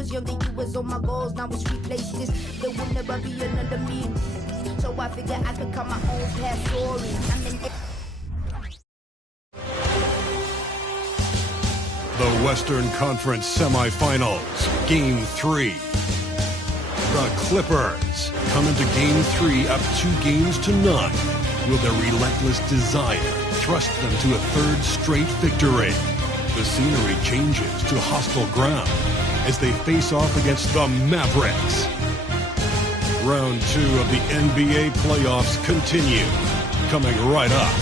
was younger, you was on my goals. Now it's replaced this. There will never be another me. So I figured I could cut my own past story. I'm in The Western Conference Semifinals, Game 3. The Clippers come into Game 3 up 2-0. Will their relentless desire thrust them to a third straight victory? The scenery changes to hostile ground as they face off against the Mavericks. Round 2 of the NBA playoffs continue. Coming right up.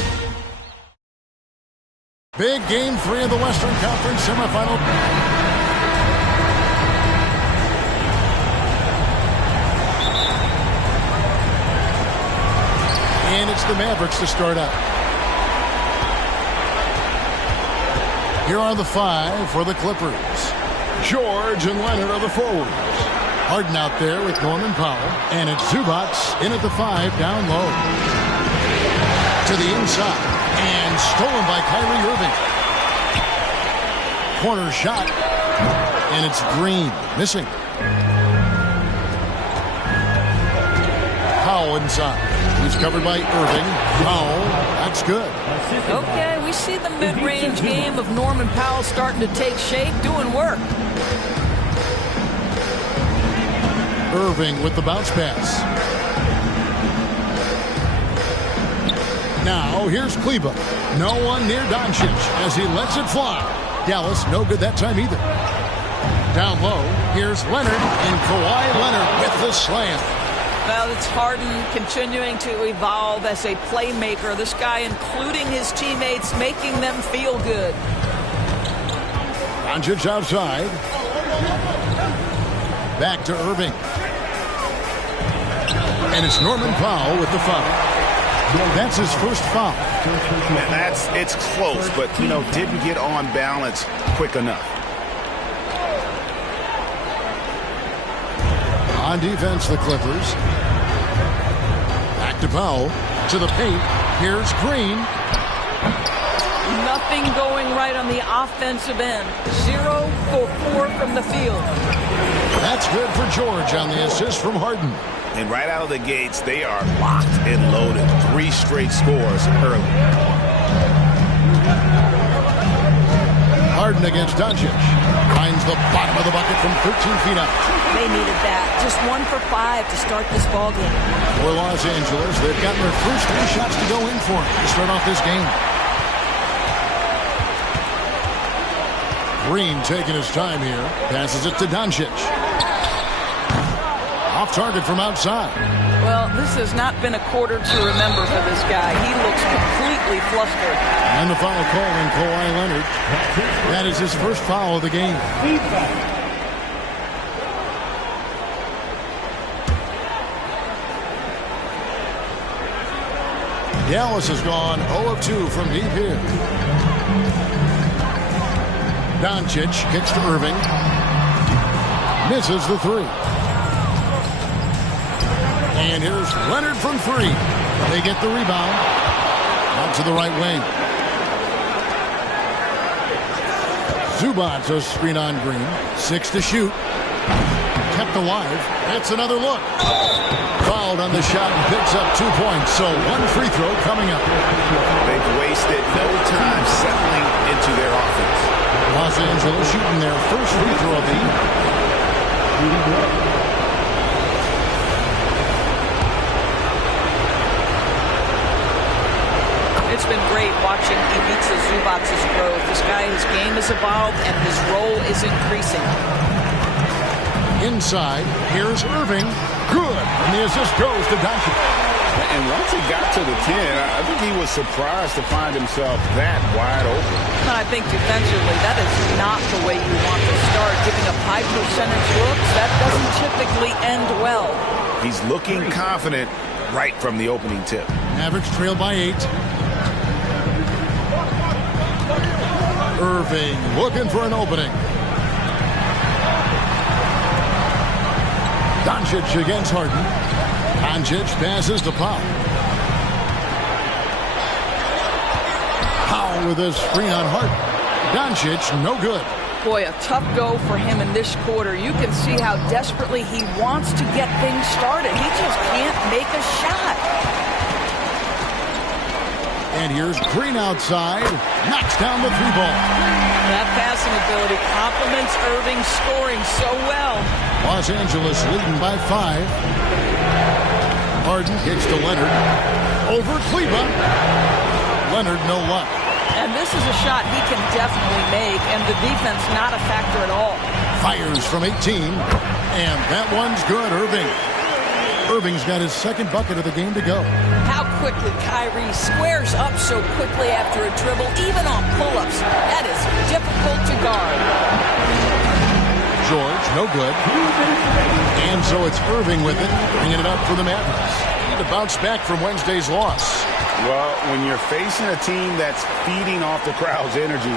Big Game 3 of the Western Conference semifinal. And it's the Mavericks to start out. Here are the 5 for the Clippers. George and Leonard are the forwards. Harden out there with Norman Powell. And it's Zubac in at the 5 down low. To the inside. And stolen by Kyrie Irving. Corner shot. And it's Green. Missing. Powell inside. He's covered by Irving. Powell. That's good. Okay, we see the mid-range game of Norman Powell starting to take shape, doing work. Irving with the bounce pass. Now here's Kleba. No one near Doncic as he lets it fly. Dallas no good that time either. Down low, here's Leonard, and Kawhi Leonard with the slam. Well, it's Harden continuing to evolve as a playmaker. This guy, including his teammates, making them feel good. Doncic outside. Back to Irving. And it's Norman Powell with the foul. That's his first foul. It's close, but, didn't get on balance quick enough. On defense, the Clippers. Back to Powell. To the paint. Here's Green. Nothing going right on the offensive end. 0 for 4 from the field. That's good for George on the assist from Harden. And right out of the gates, they are locked and loaded. 3 straight scores early. Harden against Doncic. Finds the bottom of the bucket from 13 feet out. They needed that. Just 1 for 5 to start this ball game. For Los Angeles, they've gotten their first 3 shots to go in for it to start off this game. Green taking his time here. Passes it to Doncic. Off target from outside. Well, this has not been a quarter to remember for this guy. He looks completely flustered. And the foul call on Kawhi Leonard. That is his first foul of the game. Dallas has gone 0 of 2 from deep here. Doncic kicks to Irving. Misses the 3. And here's Leonard from 3. They get the rebound. Out to the right wing. Zubac, a screen on Green. 6 to shoot. Kept alive. That's another look. Fouled on the shot and picks up 2 points. So 1 free throw coming up. They've wasted no time settling into their offense. Los Angeles shooting their first free throw of the evening. It's been great watching Ivica Zubac's growth. This guy, his game has evolved and his role is increasing. Inside, here's Irving. Good. And the assist goes to Doncic. And once he got to the 10, I think he was surprised to find himself that wide open. I think defensively, that is not the way you want to start. Giving up high percentage looks, that doesn't typically end well. He's looking confident right from the opening tip. Mavericks trail by 8. Irving looking for an opening. Doncic against Harden. Doncic passes to Powell. Powell with a screen on Harden. Doncic, no good. Boy, a tough go for him in this quarter. You can see how desperately he wants to get things started. He just can't make a shot. And here's Green outside. Knocks down the three ball. That passing ability complements Irving's scoring so well. Los Angeles leading by 5. Harden kicks to Leonard. Over Kleba. Leonard, no luck. And this is a shot he can definitely make, and the defense not a factor at all. Fires from 18, and that one's good. Irving's got his second bucket of the game to go. How quickly Kyrie squares up so quickly after a dribble, even on pull-ups. That is difficult to guard. George, no good. And so it's Irving with it, bringing it up for the Mavericks. Need to bounce back from Wednesday's loss. Well, when you're facing a team that's feeding off the crowd's energy,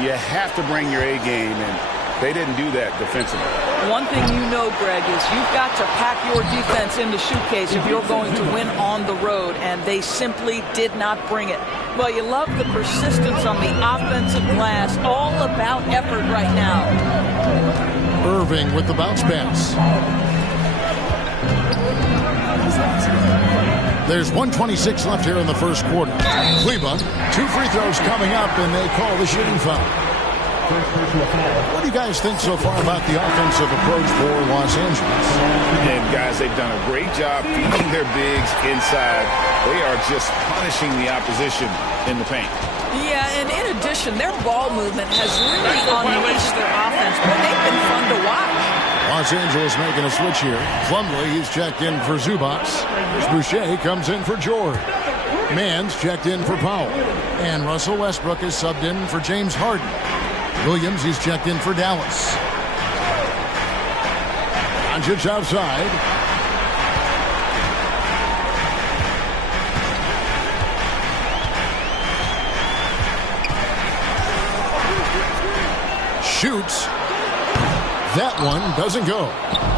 you have to bring your A game, and they didn't do that defensively. One thing you know, Greg, is you've got to pack your defense in the suitcase if you're going to win on the road, and they simply did not bring it. Well, you love the persistence on the offensive glass. All about effort right now. Irving with the bounce pass. There's 1:26 left here in the first quarter. Kleba, 2 free throws coming up, and they call the shooting foul. What do you guys think so far about the offensive approach for Los Angeles? And guys, they've done a great job feeding their bigs inside. They are just punishing the opposition in the paint. Yeah, and in addition, their ball movement has really unleashed their offense, but they've been fun to watch. Los Angeles making a switch here. Plumlee, he's checked in for Zubac. Boucher comes in for George. Mann's checked in for Powell. And Russell Westbrook is subbed in for James Harden. Williams, he's checked in for Dallas. Doncic outside. Shoots. That one doesn't go.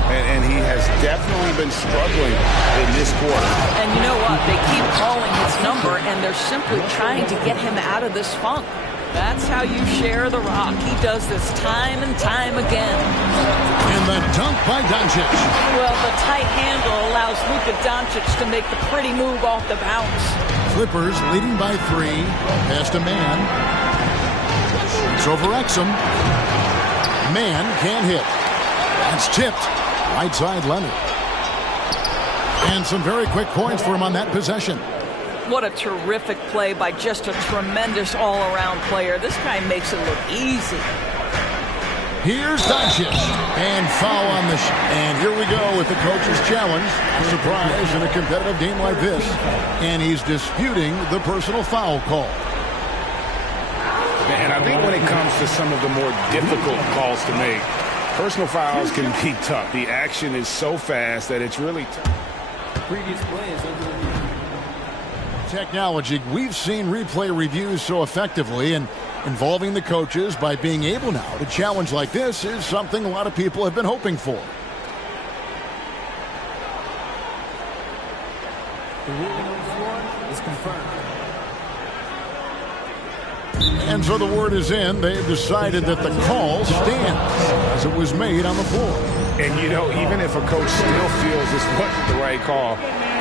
And he has definitely been struggling in this quarter. And you know what? They keep calling his number, and they're simply trying to get him out of this funk. That's how you share the rock. He does this time and time again. And the dunk by Doncic. Well, the tight handle allows Luka Doncic to make the pretty move off the bounce. Clippers leading by 3. Pass to Mann. It's over Exum. Mann can't hit. It's tipped. Right side Leonard. And some very quick points for him on that possession. What a terrific play by just a tremendous all-around player. This guy makes it look easy. Here's Doncic. And foul on the and here we go with the coach's challenge. A surprise in a competitive game like this. And he's disputing the personal foul call. And I think when it comes to some of the more difficult calls to make, personal fouls can be tough. The action is so fast that it's really tough. Previous play is Technology. We've seen replay reviews so effectively, and involving the coaches by being able now to challenge like this is something a lot of people have been hoping for. the ruling on the floor is confirmed. And so the word is in. They've decided that the call stands as it was made on the floor. And, you know, even if a coach still feels this wasn't the right call,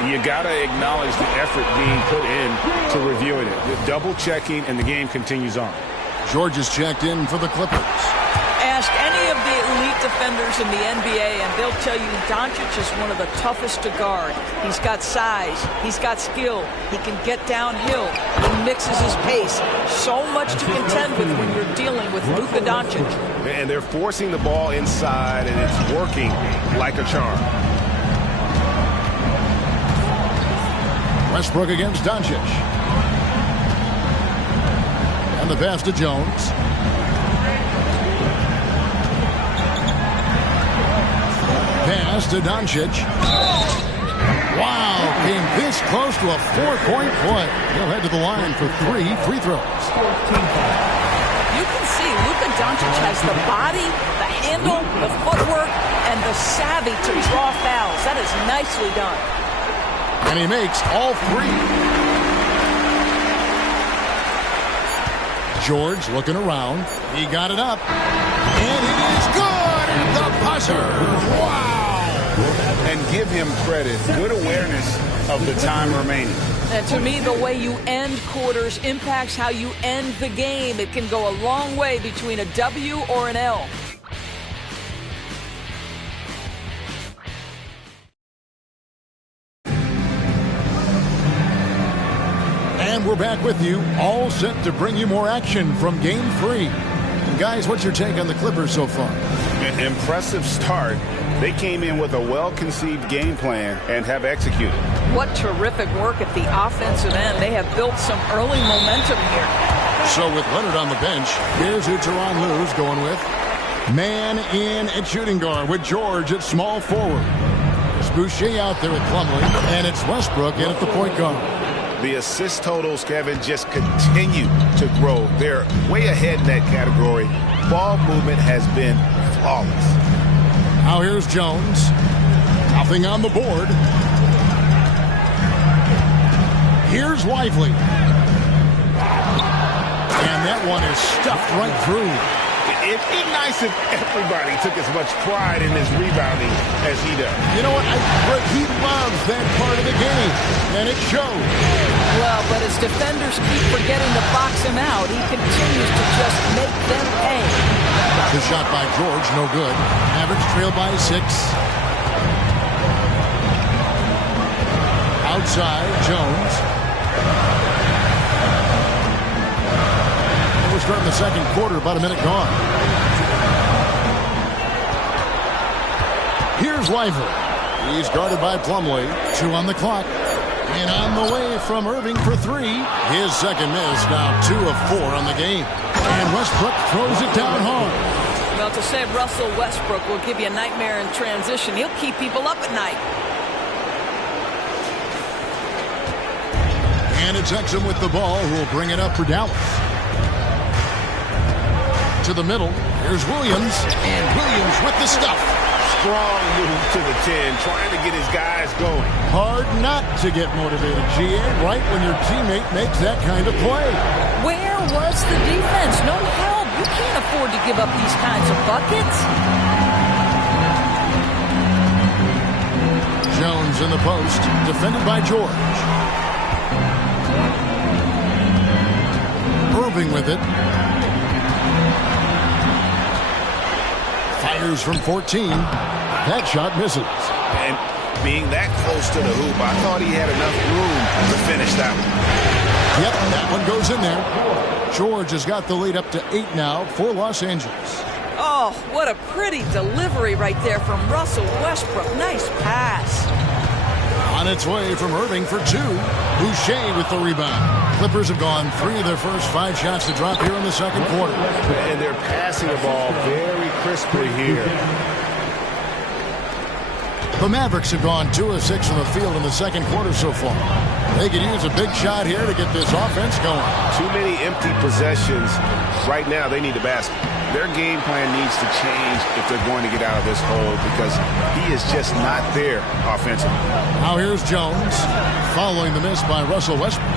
you got to acknowledge the effort being put in to reviewing it. The double checking, and the game continues on. George is checked in for the Clippers. Ask any of the elite defenders in the NBA, and they'll tell you Doncic is one of the toughest to guard. He's got size. He's got skill. He can get downhill. He mixes his pace. So much to contend with when you're dealing with Luka Doncic. And they're forcing the ball inside, and it's working like a charm. Westbrook against Doncic. And the pass to Jones. Pass to Doncic. Wow, came this close to a 4-point play. He'll head to the line for 3 free throws. You can see Luka Doncic has the body, the handle, the footwork, and the savvy to draw fouls. That is nicely done. And he makes all 3. George looking around. He got it up. buzzer. Wow! And give him credit. Good awareness of the time remaining. And to me, the way you end quarters impacts how you end the game. It can go a long way between a W or an L. And we're back with you, all set to bring you more action from Game 3. And guys, what's your take on the Clippers so far? An impressive start. They came in with a well-conceived game plan and have executed. What terrific work at the offensive end. They have built some early momentum here. So with Leonard on the bench, here's who Tyronn Lue's going with. Man in at shooting guard with George at small forward. There's Boucher out there at Plumlee, and it's Westbrook in at the point guard. The assist totals, Kevin, just continue to grow. They're way ahead in that category. Ball movement has been flawless. Now here's Jones. Nothing on the board. Here's Lively. And that one is stuffed right through. It'd be nice if everybody took as much pride in his rebounding as he does. You know what? But he loves that part of the game, and it shows. Well, but as defenders keep forgetting to box him out, he continues to just make them pay. The shot by George, no good. Mavericks trail by 6. Outside, Jones. We're starting the second quarter, about a minute gone. Here's Lively. He's guarded by Plumlee. 2 on the clock. And on the way from Irving for 3. His second miss, now 2 of 4 on the game. And Westbrook throws it down home. Well, to say Russell Westbrook will give you a nightmare in transition, he'll keep people up at night. And it's Exum with the ball, who will bring it up for Dallas. To the middle, here's Williams. And Williams with the stuff. Strong move to the 10, trying to get his guys going. Hard not to get motivated, GA, right when your teammate makes that kind of play. Where was the defense? No help. You can't afford to give up these kinds of buckets. Jones in the post, defended by George. Irving with it. Fires from 14. That shot misses. And being that close to the hoop, I thought he had enough room to finish that one. Yep, that one goes in there. George has got the lead up to 8 now for Los Angeles. Oh, what a pretty delivery right there from Russell Westbrook. Nice pass. On its way from Irving for 2. Boucher with the rebound. Clippers have gone 3 of their first 5 shots to drop here in the second quarter. And they're passing the ball very crisply here. The Mavericks have gone 2 of 6 from the field in the second quarter so far. They could use a big shot here to get this offense going. Too many empty possessions. Right now, they need the basket. Their game plan needs to change if they're going to get out of this hole because he is just not there offensively. Now here's Jones following the miss by Russell Westbrook.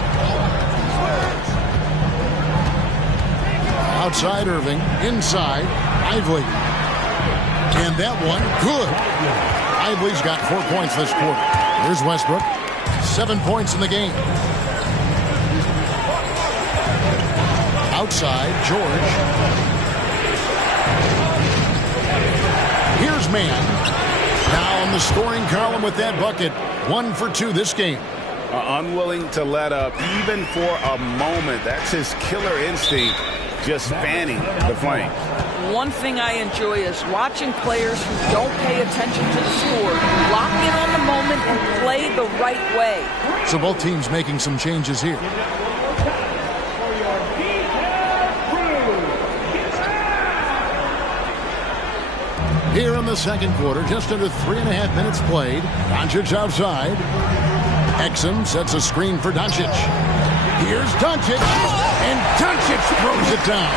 Outside Irving, inside Lively. And that one, good. Lively's got 4 points this quarter. Here's Westbrook. 7 points in the game. Outside, George. Here's Mann. Now on the scoring column with that bucket. 1 for 2 this game. Unwilling to let up even for a moment. That's his killer instinct, just fanning the flames. One thing I enjoy is watching players who don't pay attention to the score lock in on the moment and play the right way. So both teams making some changes here. Here in the second quarter, just under 3.5 minutes played. Doncic outside. Exum sets a screen for Doncic. Here's Doncic. And Doncic throws it down.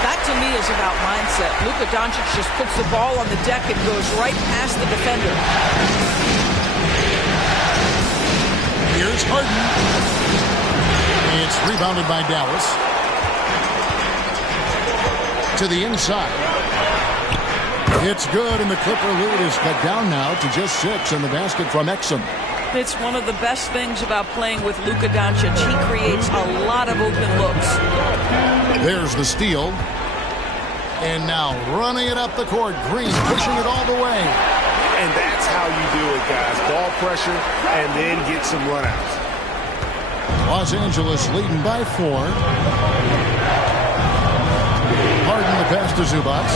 That, to me, is about mindset. Luka Doncic just puts the ball on the deck and goes right past the defender. Here's Harden. It's rebounded by Dallas. To the inside. It's good, and the Clipper lead is cut down now to just 6 in the basket from Exum. It's one of the best things about playing with Luka Doncic. He creates a lot of open looks. There's the steal. And now running it up the court. Green pushing it all the way. And that's how you do it, guys. Ball pressure and then get some runouts. Los Angeles leading by 4. Harden the pass to Zubac.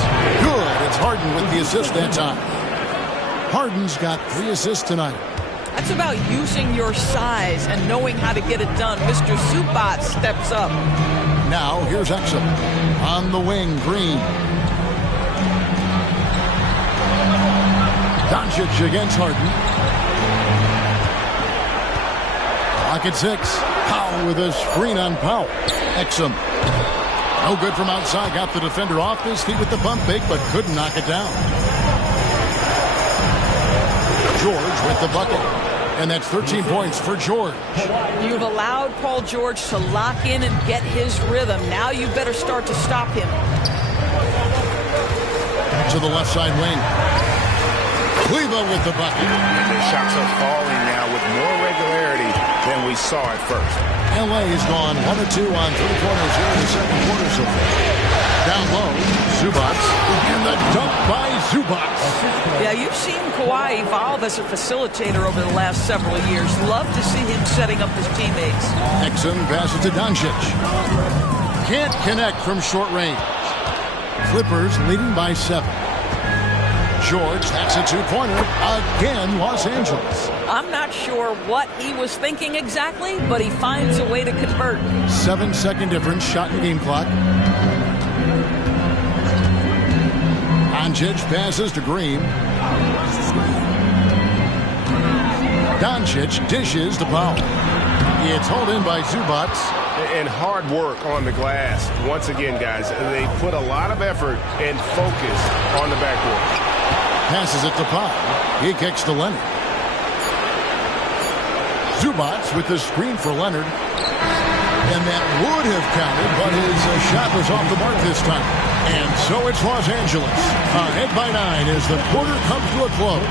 Good. It's Harden with the assist that time. Harden's got 3 assists tonight. That's about using your size and knowing how to get it done. Mr. Zubac steps up. Now here's Exum. On the wing, Green. Doncic against Harden. Clock at 6. Powell with a screen on Powell. Exum. No good from outside. Got the defender off his feet with the pump fake, but couldn't knock it down. George with the bucket. And that's 13 points for George. You've allowed Paul George to lock in and get his rhythm. Now you better start to stop him. To the left side wing. Kleber with the bucket. And their shots are falling now with more regularity than we saw at first. LA has gone 1 or 2 on 3 corners here in the second quarter so far. Down low, Zubac. And the dunk by Zubac. Yeah, you've seen Kawhi evolve as a facilitator over the last several years. Love to see him setting up his teammates. Exum passes to Doncic. Can't connect from short range. Clippers leading by 7. George, that's a 2-pointer. Again, Los Angeles. I'm not sure what he was thinking exactly, but he finds a way to convert. 7-second difference, shot in game clock. Doncic passes to Green. Doncic dishes to Powell. It's hauled in by Zubac. And hard work on the glass. Once again, guys, they put a lot of effort and focus on the backboard. Passes it to Powell. He kicks to Leonard. Zubac with the screen for Leonard. And that would have counted, but his shot was off the mark this time. And so it's Los Angeles. Ahead by 9 as the quarter comes to a close.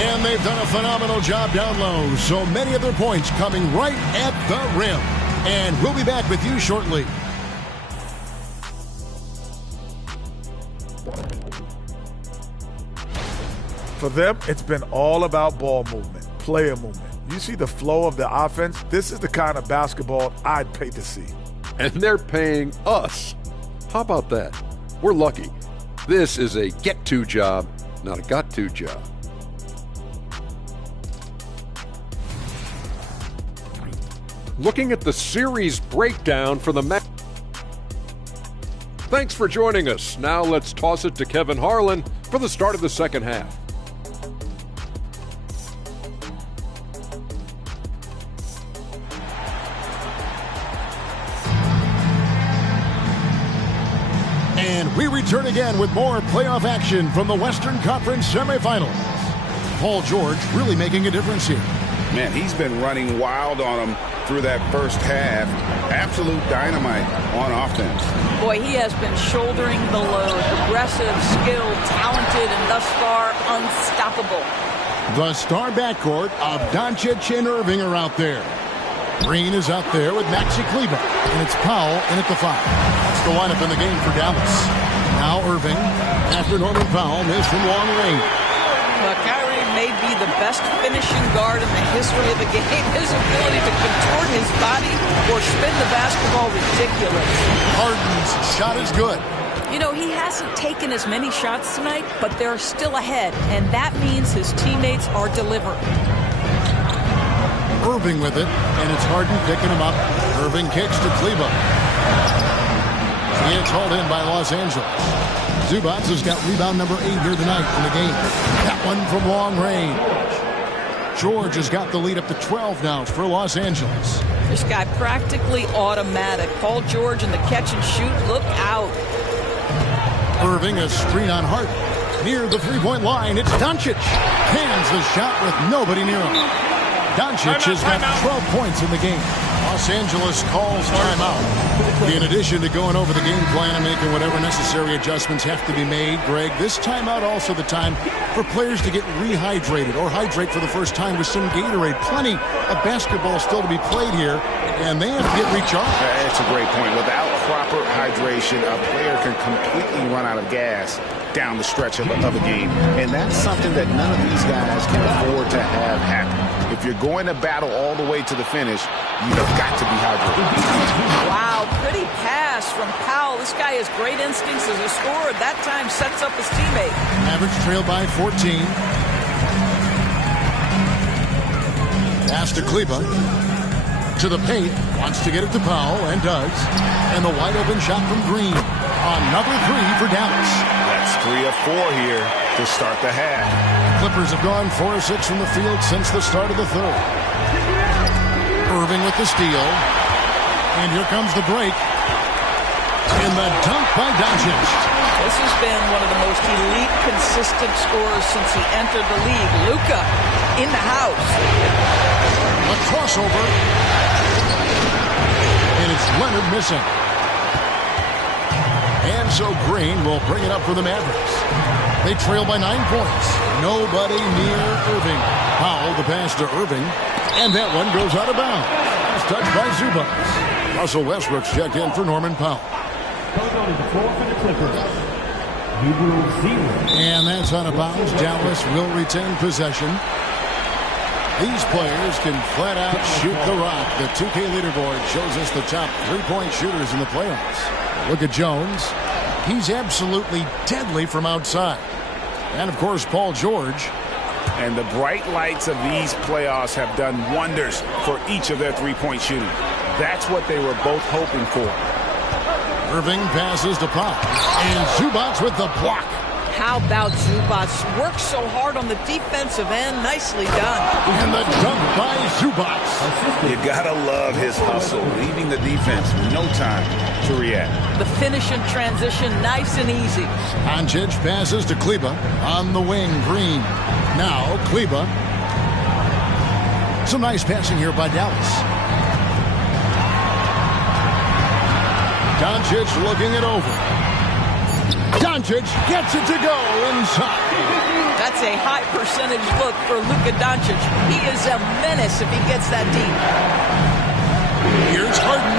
And they've done a phenomenal job down low. So many of their points coming right at the rim. And we'll be back with you shortly. For them, it's been all about ball movement, player movement. You see the flow of the offense? This is the kind of basketball I'd pay to see. And they're paying us. How about that? We're lucky. This is a get-to job, not a got-to job. Looking at the series breakdown for the match. Thanks for joining us. Now let's toss it to Kevin Harlan for the start of the second half. And we return again with more playoff action from the Western Conference semifinals. Paul George really making a difference here. Man, he's been running wild on them through that first half. Absolute dynamite on offense. Boy, he has been shouldering the load. Aggressive, skilled, talented, and thus far unstoppable. The star backcourt of Doncic and Irving are out there. Green is out there with Maxi Kleber. And it's Powell in at the 5. That's the lineup in the game for Dallas. Now Irving, after Norman Powell missed from long range. Well, Kyrie may be the best finishing guard in the history of the game. His ability to contort his body or spin the basketball ridiculous. Harden's shot is good. You know, he hasn't taken as many shots tonight, but they're still ahead, and that means his teammates are delivering. Irving with it, and it's Harden picking him up. Irving kicks to Kleber. It's hauled in by Los Angeles. Zubac has got rebound number 8 here tonight in the game. That one from long range. George has got the lead up to 12 now for Los Angeles. This guy practically automatic. Paul George in the catch and shoot. Look out. Irving a screen on Harden. Near the three-point line, it's Doncic. Hands the shot with nobody near him. Doncic has got 12 points in the game. Los Angeles calls timeout. In addition to going over the game plan and making whatever necessary adjustments have to be made, Greg, this timeout also the time for players to get rehydrated or hydrate for the first time with some Gatorade. Plenty of basketball still to be played here, and they have to get recharged. That's a great point. Without proper hydration, a player can completely run out of gas down the stretch of a game. And that's something that none of these guys can afford to have happen. If you're going to battle all the way to the finish, you've got to be hydrated. Wow, pretty pass from Powell. This guy has great instincts as a scorer. That time sets up his teammate. Mavericks trail by 14. Pass to Kleber. To the paint. Wants to get it to Powell, and does. And the wide open shot from Green. Another three for Dallas. That's 3 of 4 here to start the half. Clippers have gone 4 of 6 from the field since the start of the third. Irving with the steal. And here comes the break. And the dunk by Doncic. This has been one of the most elite, consistent scorers since he entered the league. Luka in the house. A crossover. And it's Leonard missing. And so Green will bring it up for the Mavericks. They trail by 9 points. Nobody near Irving. Powell, the pass to Irving. And that one goes out of bounds. It's touched by Zubac. Russell Westbrook's checked in for Norman Powell. And that's out of bounds. Dallas will retain possession. These players can flat out shoot the rock. The 2K leaderboard shows us the top 3-point shooters in the playoffs. Look at Jones. He's absolutely deadly from outside. And, of course, Paul George. And the bright lights of these playoffs have done wonders for each of their 3-point shooting. That's what they were both hoping for. Irving passes to Pop. And Zubac with the block. How about Zubac? Works so hard on the defensive end. Nicely done. And the dunk by Zubac. You gotta love his hustle, leaving the defense with no time to react. The finish in transition, nice and easy. Doncic passes to Kleber. On the wing, Green. Now, Kleber. Some nice passing here by Dallas. Doncic looking it over. Doncic gets it to go inside. That's a high percentage look for Luka Doncic. He is a menace if he gets that deep. Here's Harden.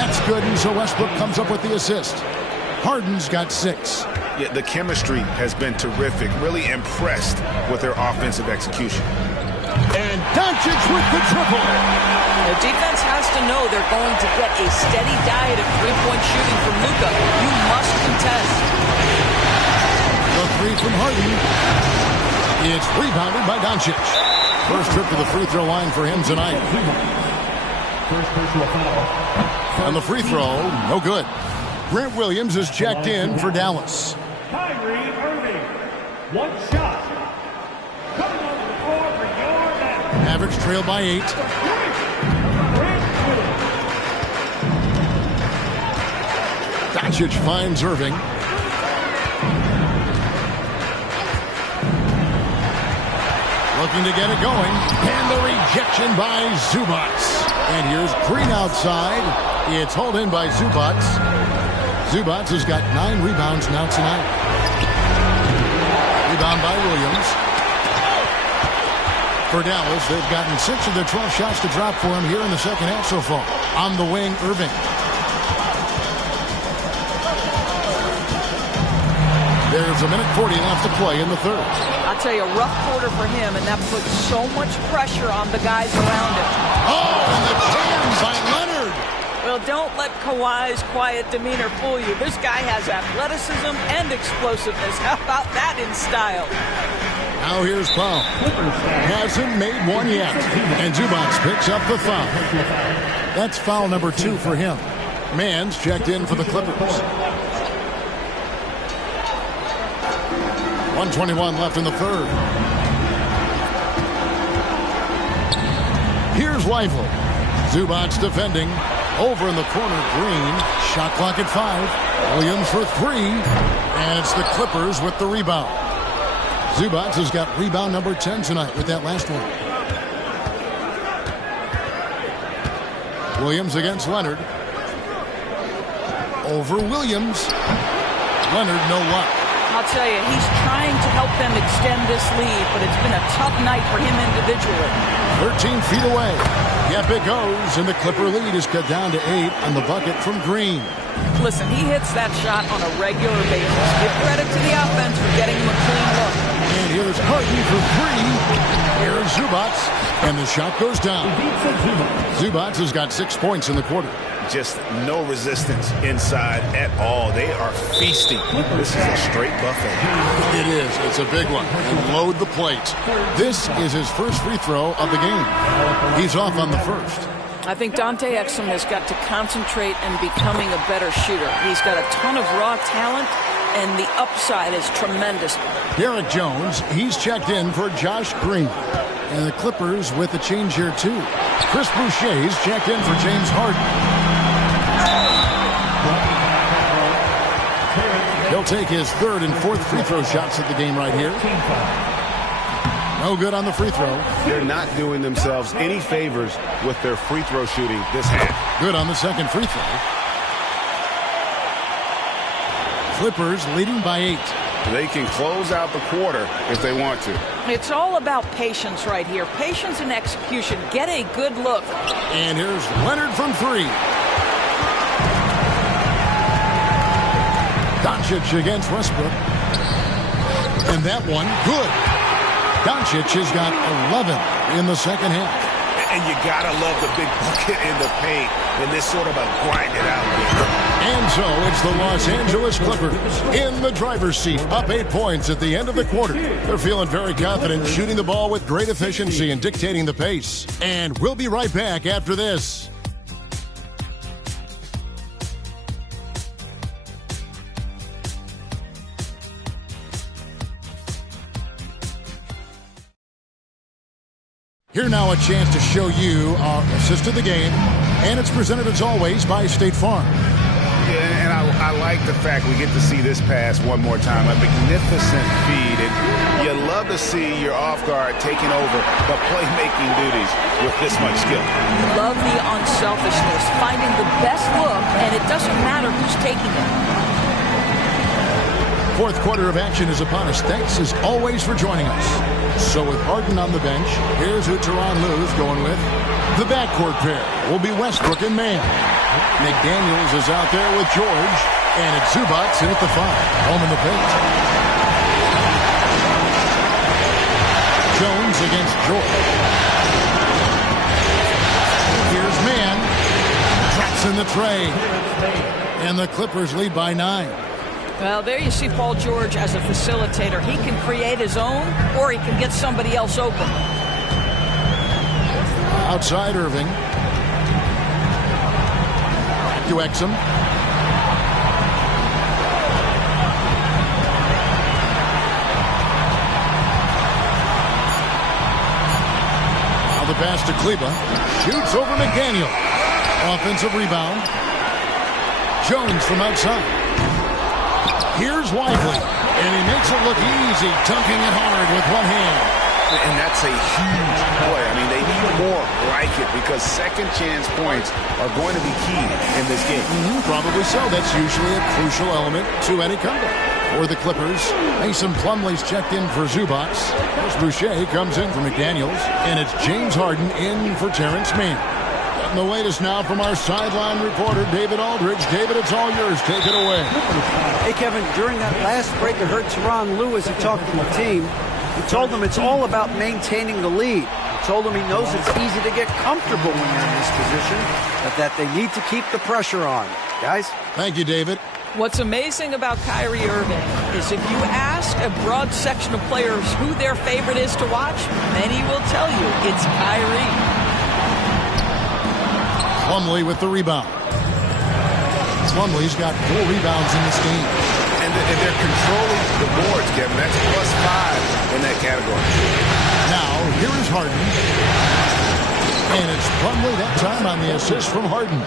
That's good, and so Westbrook comes up with the assist. Harden's got 6. Yeah, the chemistry has been terrific. Really impressed with their offensive execution. And Doncic with the triple. The defense has to know they're going to get a steady diet of 3-point shooting from Luka. You must contest. The 3 from Harden. It's rebounded by Doncic. First trip to the free throw line for him tonight. And the free throw, no good. Grant Williams is checked in for Dallas. Kyrie Irving, 1 shot. Coming on the floor for your man. Mavericks trail by 8. Doncic finds Irving. Looking to get it going. And the rejection by Zubac. And here's Green outside. It's hauled in by Zubac. Zubac has got 9 rebounds now tonight. Rebound by Williams. For Dallas, they've gotten 6 of their 12 shots to drop for him here in the second half so far. On the wing, Irving. There's a minute 40 left to play in the third. I'll tell you, a rough quarter for him, and that puts so much pressure on the guys around him. Oh, and the jam by Leonard. Well, don't let Kawhi's quiet demeanor fool you. This guy has athleticism and explosiveness. How about that in style? Now here's Powell. Hasn't made one yet. And Zubac picks up the foul. That's foul number 2 for him. Mann's checked in for the Clippers. 1:21 left in the third. Here's Lively. Zubac defending. Over in the corner, Green. Shot clock at 5. Williams for 3. And it's the Clippers with the rebound. Zubac has got rebound number 10 tonight with that last one. Williams against Leonard. Over Williams. Leonard, no luck. I'll tell you, he's trying to help them extend this lead, but it's been a tough night for him individually. 13 feet away. Yep, it goes, and the Clipper lead is cut down to 8 on the bucket from Green. Listen, he hits that shot on a regular basis. Give credit to the offense for getting him a clean look. And here's Harden for 3. Here's Zubats, and the shot goes down. Zubats has got 6 points in the quarter. Just no resistance inside at all. They are feasting. This is a straight buffet. It is. It's a big one. And load the plate. This is his first free throw of the game. He's off on the first. I think Dante Exum has got to concentrate and becoming a better shooter. He's got a ton of raw talent, and the upside is tremendous. Derek Jones, he's checked in for Josh Green. And the Clippers with a change here, too. Chris Boucher's checked in for James Harden. He'll take his third and fourth free throw shots at the game right here. No good on the free throw. They're not doing themselves any favors with their free throw shooting this half. Good on the second free throw. Clippers leading by 8. They can close out the quarter if they want to. It's all about patience right here. Patience and execution. Get a good look. And here's Leonard from 3. Doncic against Westbrook. And that one, good. Doncic has got 11 in the second half. And you gotta love the big bucket in the paint in this sort of a grind it out game. And so it's the Los Angeles Clippers in the driver's seat, up 8 points at the end of the quarter. They're feeling very confident, shooting the ball with great efficiency and dictating the pace. And we'll be right back after this. Here now a chance to show you our assist of the game, and it's presented as always by State Farm. Yeah, and I like the fact we get to see this pass one more time. A magnificent feed, and you love to see your off guard taking over the playmaking duties with this much skill. Love the unselfishness, finding the best look, and it doesn't matter who's taking it. Fourth quarter of action is upon us. Thanks as always for joining us. So with Harden on the bench, here's who Tyronn Lue's going with. The backcourt pair will be Westbrook and Mann. McDaniels is out there with George, and it's Zubats in at the 5, home in the paint. Jones against George. Here's Mann. Drops in the tray. And the Clippers lead by 9. Well, there you see Paul George as a facilitator. He can create his own, or he can get somebody else open. Outside Irving. To Exum. Now the pass to Kleba. Shoots over McDaniel. Offensive rebound. Jones from outside. Here's Lively, and he makes it look easy, dunking it hard with one hand. And that's a huge play. I mean, they need more like it because second chance points are going to be key in this game. Probably so. That's usually a crucial element to any comeback. For the Clippers, Mason Plumlee's checked in for Zubats. Chris Boucher comes in for McDaniels, and it's James Harden in for Terrence Mann. And the latest now from our sideline reporter, David Aldridge. David, it's all yours. Take it away. Hey, Kevin, during that last break, I heard Tyronn Lue as he talked to the team. He told them it's all about maintaining the lead. He told them he knows it's easy to get comfortable when you're in this position, but that they need to keep the pressure on. Guys? Thank you, David. What's amazing about Kyrie Irving is if you ask a broad section of players who their favorite is to watch, many will tell you it's Kyrie. Plumlee with the rebound. Plumlee's got 4 rebounds in this game. And they're controlling the boards, Kevin. That's +5 in that category. Now, here is Harden. And it's Plumlee that time on the assist from Harden.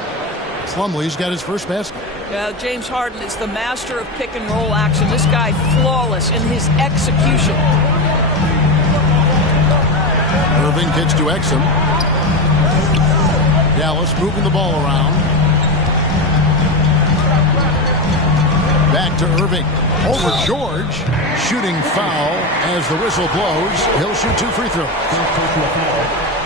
Plumlee's got his first basket. Well, James Harden is the master of pick and roll action. This guy flawless in his execution. Irving gets to Exum. Dallas moving the ball around. Back to Irving. Over George. Shooting foul as the whistle blows. He'll shoot 2 free throws.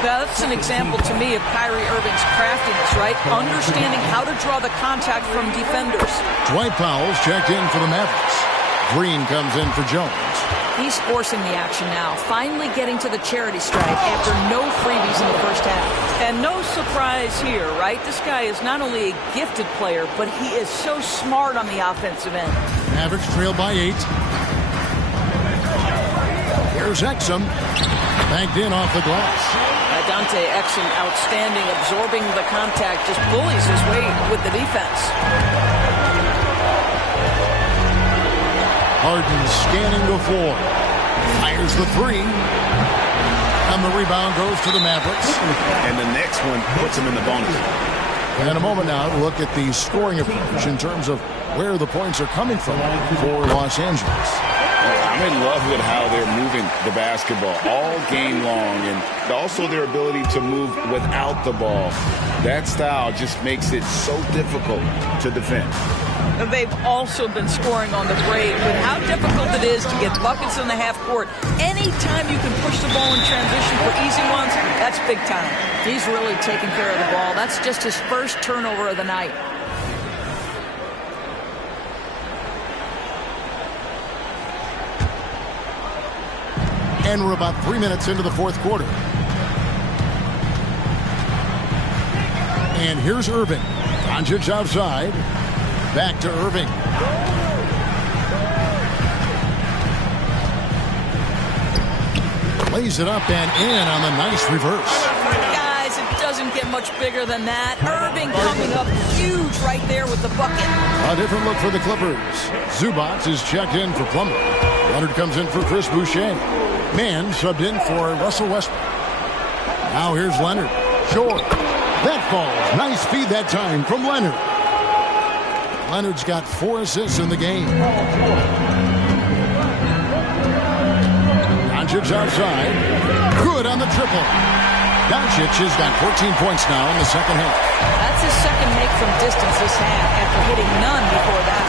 That's an example to me of Kyrie Irving's craftiness, right? Understanding how to draw the contact from defenders. Dwight Powell's checked in for the Mavericks. Green comes in for Jones. He's forcing the action now, finally getting to the charity stripe after no freebies in the first half. And no surprise here, right? This guy is not only a gifted player, but he is so smart on the offensive end. Mavericks trail by 8. Here's Exum. Banked in off the glass. Dante Exum, outstanding, absorbing the contact, just bullies his way with the defense. Harden scanning the floor. Fires the 3. And the rebound goes to the Mavericks. And the next one puts him in the bonus. And in a moment now, look at the scoring approach in terms of where the points are coming from for Los Angeles. I'm in love with how they're moving the basketball all game long, and also their ability to move without the ball. That style just makes it so difficult to defend. They've also been scoring on the break, but how difficult it is to get buckets in the half court. Anytime you can push the ball in transition for easy ones, that's big time. He's really taking care of the ball. That's just his first turnover of the night. And we're about 3 minutes into the fourth quarter. And here's Irving. Doncic outside. Back to Irving. Lays it up and in on the nice reverse. Guys, it doesn't get much bigger than that. Irving coming up huge right there with the bucket. A different look for the Clippers. Zubac is checked in for Plumlee. Leonard comes in for Chris Boucher. Mann subbed in for Russell Westbrook. Now here's Leonard. Short. That falls. Nice feed that time from Leonard. Leonard's got 4 assists in the game. Doncic outside. Good on the triple. Doncic has got 14 points now in the second half. That's his second make from distance this half after hitting none before that.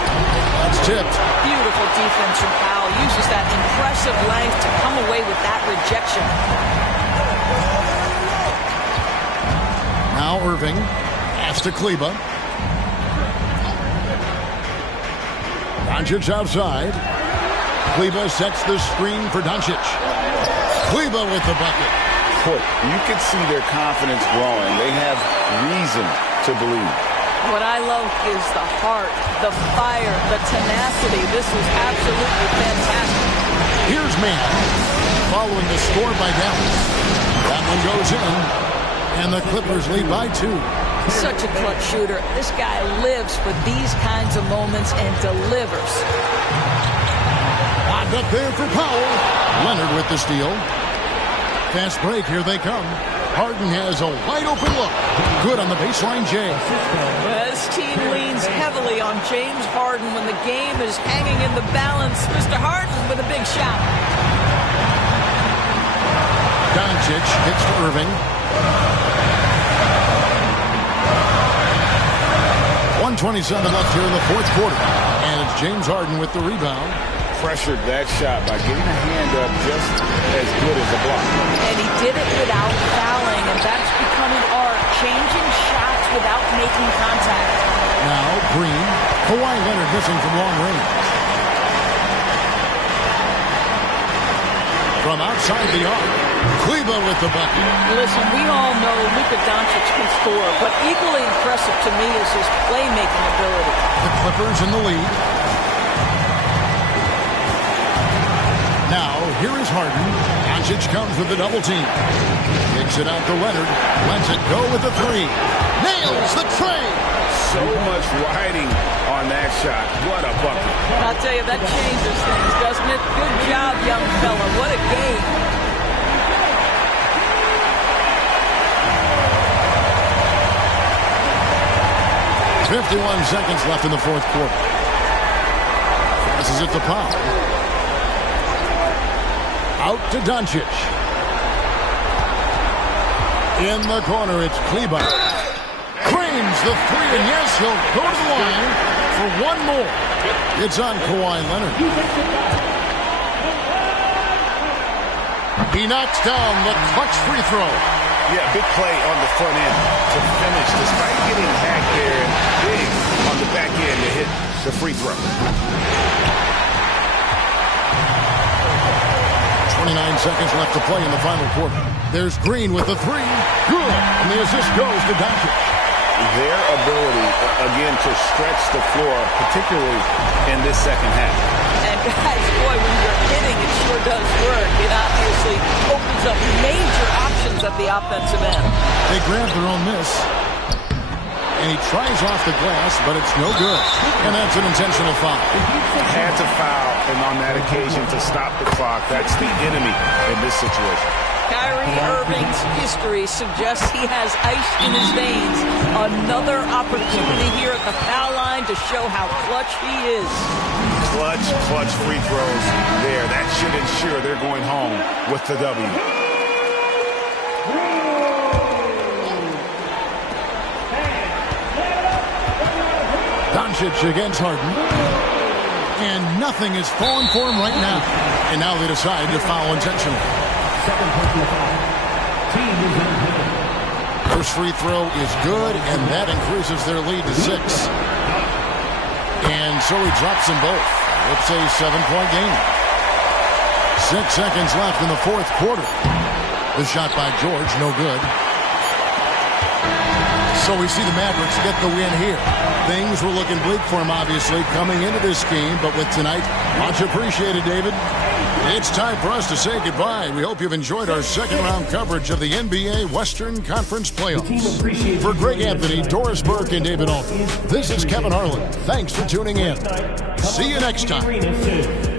That's tipped. Beautiful defense from Powell. Uses that impressive length to come away with that rejection. Now Irving. Pass to Kleba. Doncic outside. Kleba sets the screen for Doncic. Kleba with the bucket. You can see their confidence growing. They have reason to believe. What I love is the heart, the fire, the tenacity. This is absolutely fantastic. Here's Mann following the score by Dallas. That one goes in, and the Clippers lead by 2. Such a clutch shooter. This guy lives for these kinds of moments and delivers. Locked up there for Powell. Leonard with the steal. Fast break, here they come. Harden has a wide open look. Good on the baseline, Jay. This team leans heavily on James Harden when the game is hanging in the balance. Mr. Harden with a big shot. Doncic hits to Irving. 1:27 left here in the fourth quarter. And it's James Harden with the rebound. Pressured that shot by getting a hand up just as good as a block. And he did it without fouling, and that's become an art, changing shots without making contact. Now Green. Kawhi Leonard missing from long range. From outside the arc, Kleba with the bucket. Listen, we all know Luka Doncic can score, but equally impressive to me is his playmaking ability. The Clippers in the lead. Now, here is Harden. Doncic comes with the double team. Kicks it out to Leonard. Lets it go with the 3. Nails the tray. So much riding on that shot. What a bucket. I'll tell you, that changes things, doesn't it? Good job, young fella. What a game. .51 seconds left in the fourth quarter. Passes it to Powell. Out to Doncic. In the corner, it's Kleber. Cranes the three, and yes, he'll go to the line for one more. It's on Kawhi Leonard. He knocks down the clutch free throw. Yeah, big play on the front end to finish, despite getting hacked there, and big on the back end to hit the free throw. 29 seconds left to play in the final quarter. There's Green with the three. Good. And the assist goes to Doncic. Their ability, again, to stretch the floor, particularly in this second half. And guys, boy, when you're hitting, it sure does work. It obviously opens up major options at the offensive end. They grab their own miss. And he tries off the glass, but it's no good. And that's an intentional foul. Had to foul, and on that occasion to stop the clock. That's the enemy in this situation. Kyrie Irving's history suggests he has ice in his veins. Another opportunity here at the foul line to show how clutch he is. Clutch free throws there. That should ensure they're going home with the W. Doncic against Harden. And nothing is falling for him right now. And now they decide to foul intentionally. Second personal foul. Team is in play. First free throw is good, and that increases their lead to 6. And so he drops them both. It's a 7-point game. 6 seconds left in the fourth quarter. The shot by George, no good. So we see the Mavericks get the win here. Things were looking bleak for him, obviously, coming into this game. But with tonight, much appreciated, David. It's time for us to say goodbye. We hope you've enjoyed our second-round coverage of the NBA Western Conference Playoffs. For Greg Anthony, Doris Burke, and David Aldridge, this is Kevin Harlan. Thanks for tuning in. See you next time.